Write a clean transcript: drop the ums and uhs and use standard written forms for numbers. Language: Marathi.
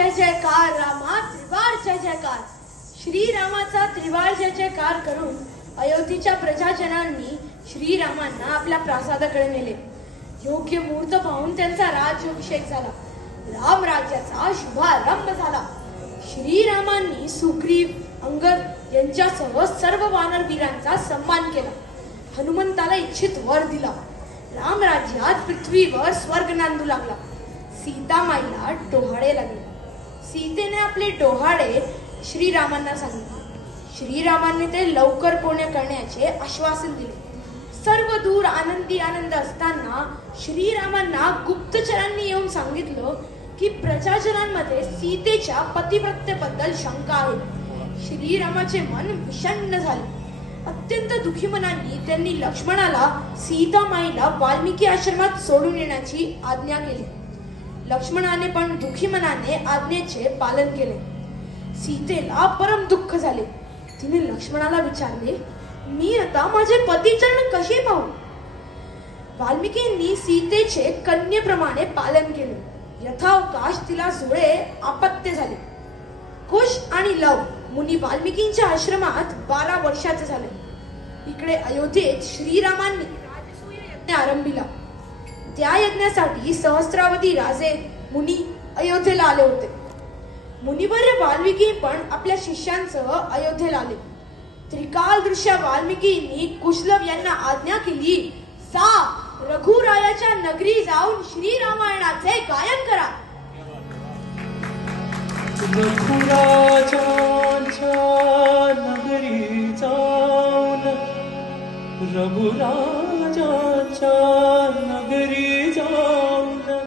जय जयकार रामा, त्रिवार जय जयकार. श्रीरामाचा त्रिवार जय जयकार करून अयोध्येच्या प्रजाजनांनी श्रीरामांना आपल्या प्रासादाकडे नेले. योग्य मुहूर्त पाहून त्यांचा राज्याभिषेक झाला. राम राज्याचा शुभारंभ झाला. श्रीरामांनी सुग्रीव, अंगद यांच्यासह सर्व वानरवीरांचा सन्मान केला. हनुमंताला इच्छित वर दिला. राम राज्यात पृथ्वीवर स्वर्ग नांदू लागला. सीतामाईला डोहाळे लागले. सीतेने आपले डोहाळे श्रीरामांना सांगितले. श्रीरामांनी ते लवकर पूर्ण करण्याचे आश्वासन दिले. सर्व दूर आनंदी आनंद असताना श्रीरामांना गुप्तचरांनी येऊन सांगितलं की प्रजाजनांमध्ये सीतेच्या पतिव्रतेबद्दल शंका आहे. श्रीरामाचे मन विषण्ण झाले. अत्यंत दुखी मनाने त्यांनी लक्ष्मणाला सीतामाईला वाल्मिकी आश्रमात सोडून येण्याची आज्ञा केली. लक्ष्मणाने पण दुखी मनाने आज्ञेचे पालन केले. सीतेला परम दुःख झाले. तिने लक्ष्मणाला विचारले, मी आता माझे पतिचरण कसे पाहू? वाल्मिकींनी सीतेचे कन्येप्रमाणे पालन केले. यथावकाश तिला जुळे अपत्य झाले. कुश आणि लव मुनी वाल्मिकींच्या आश्रमात 12 वर्षाचे झाले. इकडे अयोध्येत श्रीरामांनी राजसूय यज्ञ आरंभिला. त्या यज्ञासाठी सहस्रावधी राजे मुनी अयोध्येला आले होते. मुनिवर्य वाल्मिकी पण आपल्या शिष्यांसह अयोध्येला आले. त्रिकाल दृश्य वाल्मिकींनी कुशलव यांना आज्ञा केली, जा रघुरायाच्या नगरी जाऊन श्रीरामायणाचे गायन करा. रघुराजांच्या नगरी जाऊन रघुराजांच्या